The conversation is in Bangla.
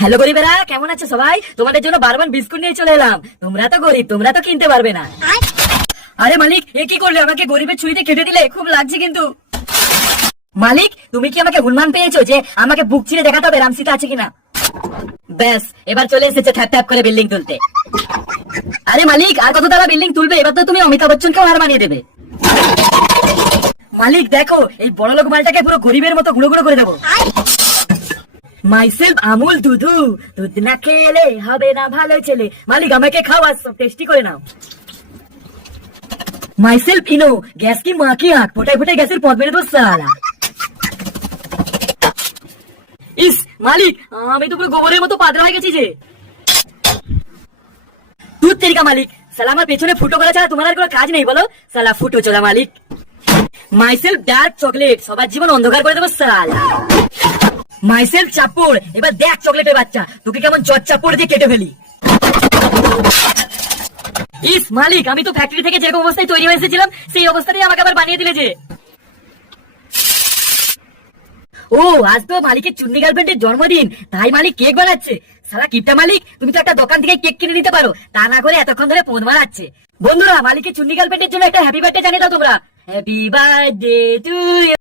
হ্যালো গরিবেরা, কেমন আছো সবাই? তোমাদের জন্য বারবার বিস্কুট নিয়ে চলে এলাম। তোমরা তো গরিব, তোমরা তো কিনতে পারবে না। আরে মালিক, এ কি করলে? আমাকে গরিবের ছুরিতে কেটে দিলে, খুব লাগছে কিন্তু। মালিক, তুমি কি আমাকে হুনমান পেয়েছো যে আমাকে বুক চিরে দেখাতে হবে রামসীতা আছে কিনা? ব্যাস, এবার চলে এসেছে ট্যাপ ট্যাপ করে বিল্ডিং তুলতে। আরে মালিক, আর কত তারা বিল্ডিং তুলবে? এবার তো তুমি অমিতাভ বচ্চনকেও হার মানিয়ে দেবে। মালিক দেখো, এই বড় লোক মালটাকে পুরো গরিবের মতো গুঁড়ো গুঁড়ো করে দেবো। মাইসেলফ আমুল দুধু, দুধ না খেলে হবে না ভালো ছেলে। মালিক আমাকে খাওয়া, সব টেস্টি করে নাও। মাইসেলফ ইনো, গ্যাস কি মা কি আঁক, ফোটায় ফোটায় গ্যাসের পথ বেড়ে তো সালা। ইস মালিক, আমি তো পুরো গোবরের মতো পাতলা হয়ে গেছি যে। দুধ তেরিকা মালিক, সালা আমার পেছনে ফুটো করা ছাড়া তোমার আর কোনো কাজ নেই বলো? সালা ফুটো চলা মালিক। মাইসেলফ ডার্ক চকলেট, সবার জীবন অন্ধকার করে দেবো সালা। মাইসেলফ চাপড়, এবার দেখ চকলেটের বাচ্চা, তোকে কেমন চট চাপড় দিয়ে কেটে ফেলি। ইস মালিক, আমি তো ফ্যাক্টরি থেকে যেরকম অবস্থায় তৈরি হয়ে এসেছিলাম সেই অবস্থাতেই আমাকে আবার বানিয়ে দিলে যে। ও, আজ তো মালিকের চুন্নি গার্লফ্রেন্ডের জন্মদিন, তাই মালিক কেক বানাচ্ছে। সারা কিপটা মালিক, তুমি তো একটা দোকান থেকে কেক কিনে নিতে পারো, তা না করে এতক্ষণ ধরে ফোন বানাচ্ছে। বন্ধুরা, মালিকের চুন্নি গার্লফ্রেন্ডের জন্য একটা হ্যাপি বার্থডে জানিয়ে দাও তোমরা। Happy birthday to you.